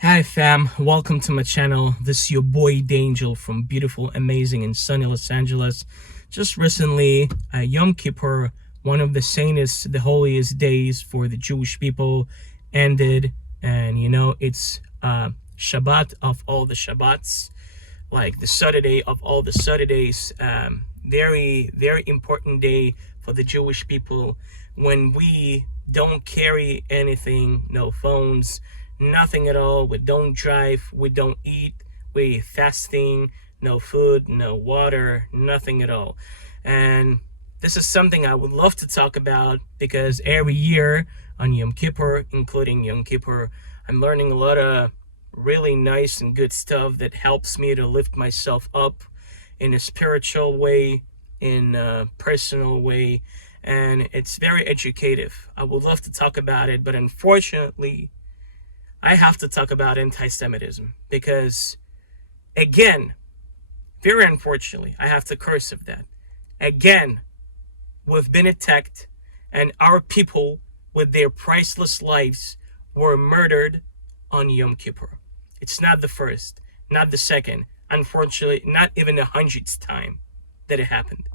Hi fam, welcome to my channel. This is your boy D'Angel from beautiful, amazing and sunny Los Angeles. Just recently, Yom Kippur, one of the saintest, the holiest days for the Jewish people, ended. And it's Shabbat of all the Shabbats, like the Saturday of all the Saturdays. Very, very important day for the Jewish people when we don't carry anything, no phones, nothing at all. We don't drive, we don't eat, we fasting, no food, no water, nothing at all. And this is something I would love to talk about because every year on Yom Kippur, including Yom Kippur, I'm learning a lot of really nice and good stuff that helps me to lift myself up in a spiritual way, in a personal way, and it's very educative. I would love to talk about it, but unfortunately, I have to talk about anti-Semitism because, again, very unfortunately, I have to curse of that. Again, we've been attacked and our people with their priceless lives were murdered on Yom Kippur. It's not the first, not the second, unfortunately, not even the 100th time that it happened.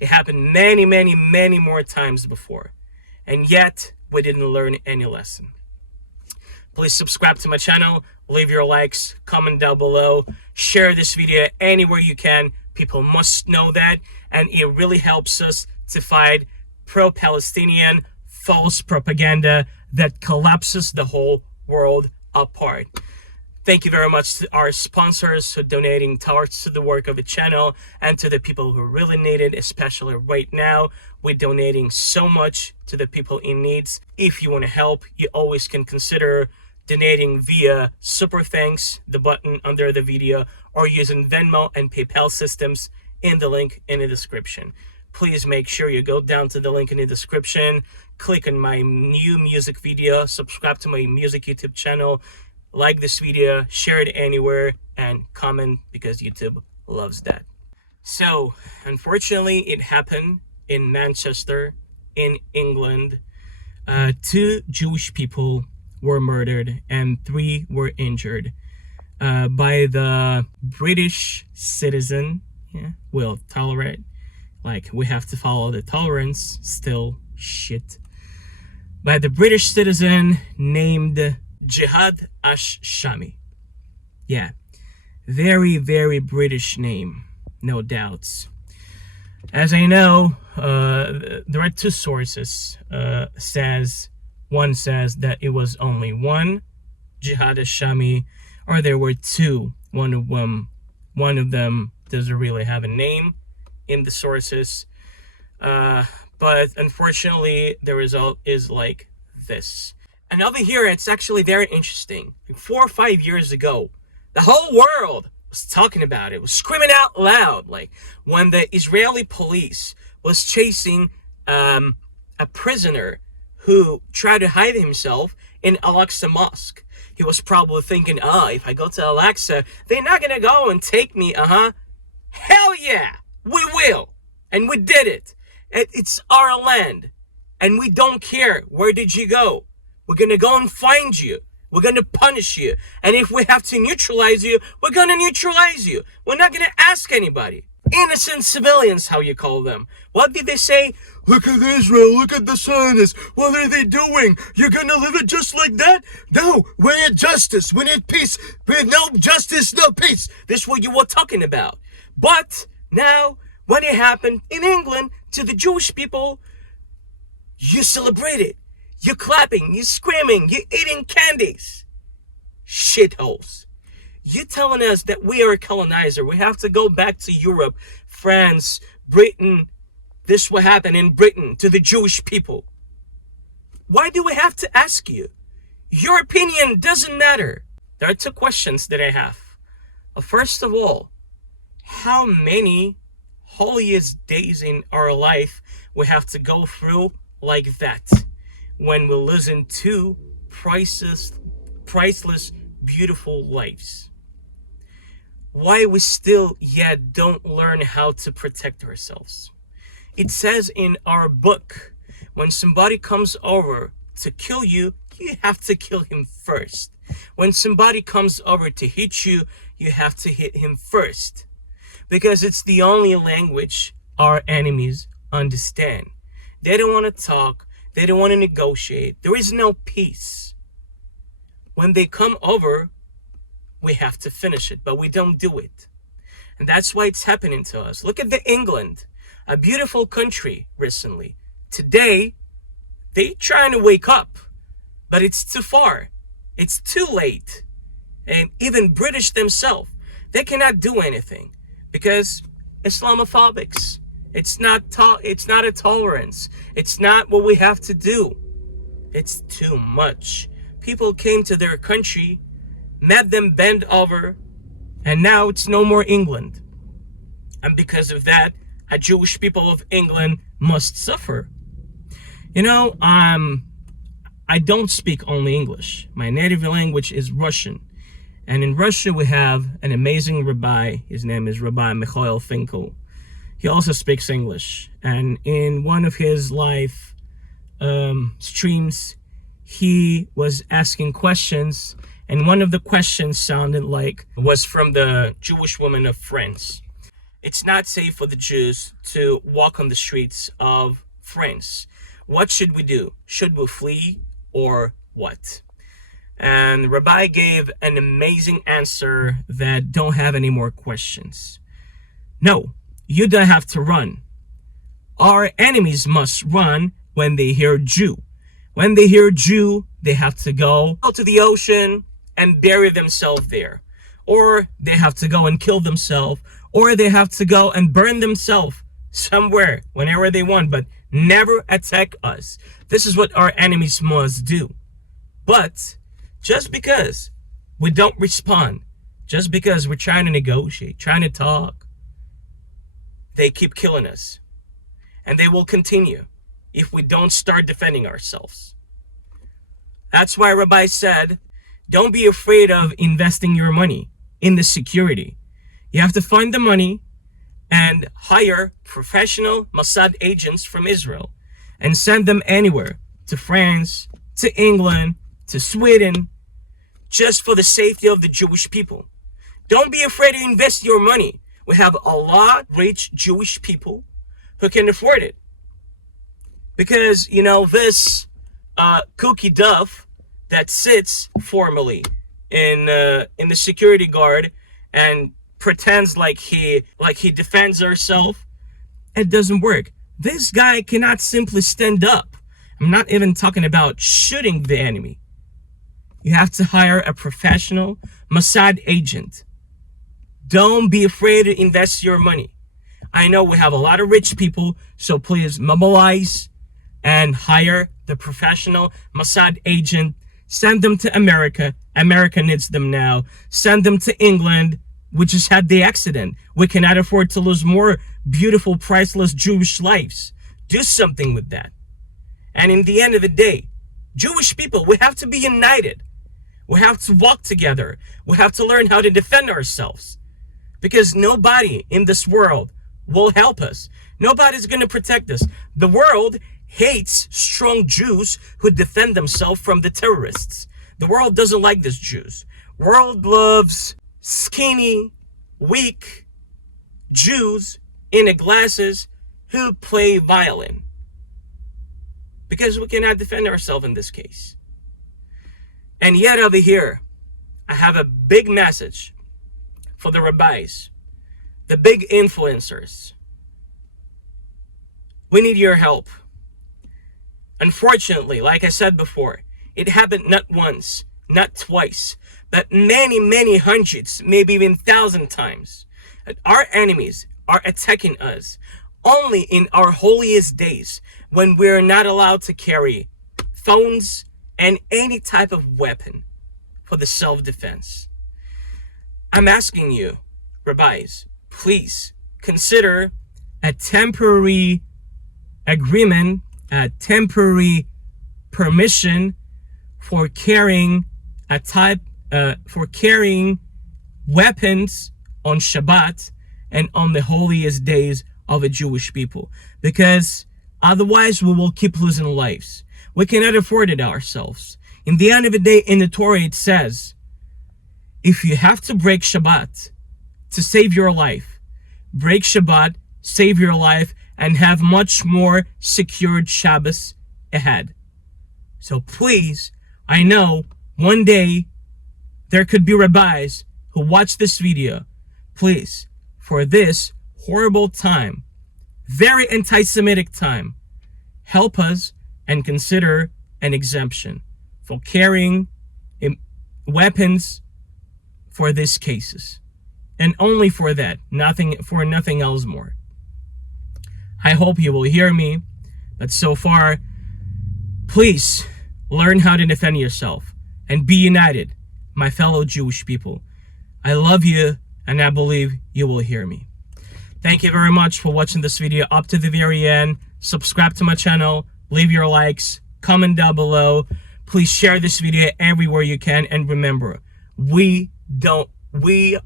It happened many, many, many more times before. And yet, we didn't learn any lesson. Please subscribe to my channel, leave your likes, comment down below, share this video anywhere you can. People must know that, and it really helps us to fight pro-Palestinian false propaganda that collapses the whole world apart. Thank you very much to our sponsors who are donating towards to the work of the channel and to the people who really need it, especially right now. We're donating so much to the people in needs. If you want to help, you always can consider donating via Super Thanks, the button under the video, or using Venmo and PayPal systems in the link in the description. Please make sure you go down to the link in the description, click on my new music video, subscribe to my music YouTube channel, like this video, share it anywhere, and comment because YouTube loves that. So, unfortunately, it happened in Manchester, in England. 2 Jewish people were murdered and 3 were injured by the British citizen. Yeah, will tolerate. Like, we have to follow the tolerance, still shit. By the British citizen named Jihad Shami. Yeah, very, very British name, no doubts. As I know, there are 2 sources. One says that it was only one Jihad Shami, or there were 2. One of them doesn't really have a name in the sources. But unfortunately, the result is like this. And over here, it's actually very interesting. 4 or 5 years ago, the whole world was talking about it, was screaming out loud, like when the Israeli police was chasing a prisoner who tried to hide himself in Al-Aqsa Mosque. He was probably thinking, if I go to Al-Aqsa, they're not gonna go and take me, Hell yeah, we will. And we did it. It's our land. And we don't care. Where did you go? We're going to go and find you. We're going to punish you. And if we have to neutralize you, we're going to neutralize you. We're not going to ask anybody. Innocent civilians, how you call them. What did they say? Look at Israel. Look at the Zionists. What are they doing? You're going to live it just like that? No, we need justice. We need peace. With no justice, no peace. This is what you were talking about. But now, when it happened in England to the Jewish people, you celebrate it. You're clapping, you're screaming, you're eating candies. Shitholes. You're telling us that we are a colonizer. We have to go back to Europe, France, Britain. This will happen in Britain to the Jewish people. Why do we have to ask you? Your opinion doesn't matter. There are 2 questions that I have. First of all, how many holiest days in our life we have to go through like that when we're losing 2 priceless, beautiful lives? Why we still yet don't learn how to protect ourselves? It says in our book, when somebody comes over to kill you, you have to kill him first. When somebody comes over to hit you, you have to hit him first, because it's the only language our enemies understand. They don't want to talk. They don't want to negotiate. There is no peace. When they come over, we have to finish it, but we don't do it. And that's why it's happening to us. Look at England, a beautiful country recently. Today, they trying to wake up, but it's too far. It's too late. And even British themselves, they cannot do anything because Islamophobics. It's not a tolerance. It's not what we have to do. It's too much. People came to their country, made them bend over, and now it's no more England. And because of that, a Jewish people of England must suffer. You know, I don't speak only English. My native language is Russian. And in Russia, we have an amazing rabbi. His name is Rabbi Mikhail Finkel. He also speaks English. And in one of his live streams, he was asking questions. And one of the questions sounded like was from the Jewish woman of France. It's not safe for the Jews to walk on the streets of France. What should we do? Should we flee or what? And Rabbi gave an amazing answer that don't have any more questions. No, you don't have to run. Our enemies must run when they hear Jew. When they hear Jew, they have to go to the ocean and bury themselves there. Or they have to go and kill themselves. Or they have to go and burn themselves somewhere whenever they want, but never attack us. This is what our enemies must do. But just because we don't respond, just because we're trying to negotiate, trying to talk, they keep killing us. And they will continue if we don't start defending ourselves. That's why Rabbi said, don't be afraid of investing your money in the security. You have to find the money and hire professional Mossad agents from Israel and send them anywhere, to France, to England, to Sweden, just for the safety of the Jewish people. Don't be afraid to invest your money. We have a lot of rich Jewish people who can afford it. Because, you know, this kooky duff that sits formally in the security guard and pretends like he defends herself, it doesn't work. This guy cannot simply stand up. I'm not even talking about shooting the enemy. You have to hire a professional Mossad agent. Don't be afraid to invest your money. I know we have a lot of rich people, so please mobilize and hire the professional Mossad agent. Send them to America. America needs them now. Send them to England. We just had the accident. We cannot afford to lose more beautiful, priceless Jewish lives. Do something with that. And in the end of the day, Jewish people, we have to be united. We have to walk together. We have to learn how to defend ourselves. Because nobody in this world will help us. Nobody's going to protect us. The world hates strong Jews who defend themselves from the terrorists. The world doesn't like these Jews. World loves skinny, weak Jews in glasses who play violin. Because we cannot defend ourselves in this case. And yet over here, I have a big message for the rabbis, the big influencers. We need your help. Unfortunately, like I said before, it happened not once, not twice, but many, many hundreds, maybe even 1,000 times. Our enemies are attacking us only in our holiest days when we're not allowed to carry phones and any type of weapon for the self-defense. I'm asking you, rabbis, please consider a temporary agreement, a temporary permission for carrying weapons on Shabbat and on the holiest days of the Jewish people, because otherwise we will keep losing lives. We cannot afford it ourselves. In the end of the day, in the Torah, it says, if you have to break Shabbat to save your life, break Shabbat, save your life, and have much more secured Shabbos ahead. So please, I know one day there could be rabbis who watch this video. Please, for this horrible time, very anti-Semitic time, help us and consider an exemption for carrying weapons for these cases. And only for that, nothing else more. I hope you will hear me, but so far, please learn how to defend yourself and be united, my fellow Jewish people. I love you, and I believe you will hear me. Thank you very much for watching this video up to the very end. Subscribe to my channel, leave your likes, comment down below. Please share this video everywhere you can, and remember, we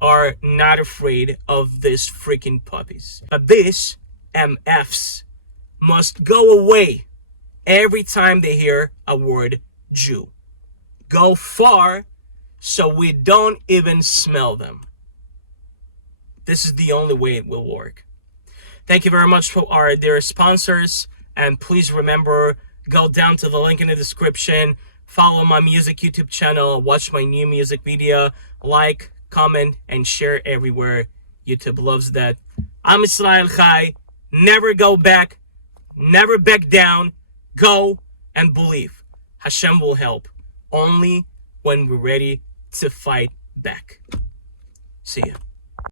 are not afraid of these freaking puppies. But these MFs must go away every time they hear a word Jew. Go far so we don't even smell them. This is the only way it will work. Thank you very much for our dear sponsors. And please remember, go down to the link in the description. Follow my music YouTube channel. Watch my new music video. Like, comment, and share everywhere. YouTube loves that. I'm Israel Chai. Never go back. Never back down. Go and believe. Hashem will help. Only when we're ready to fight back. See ya.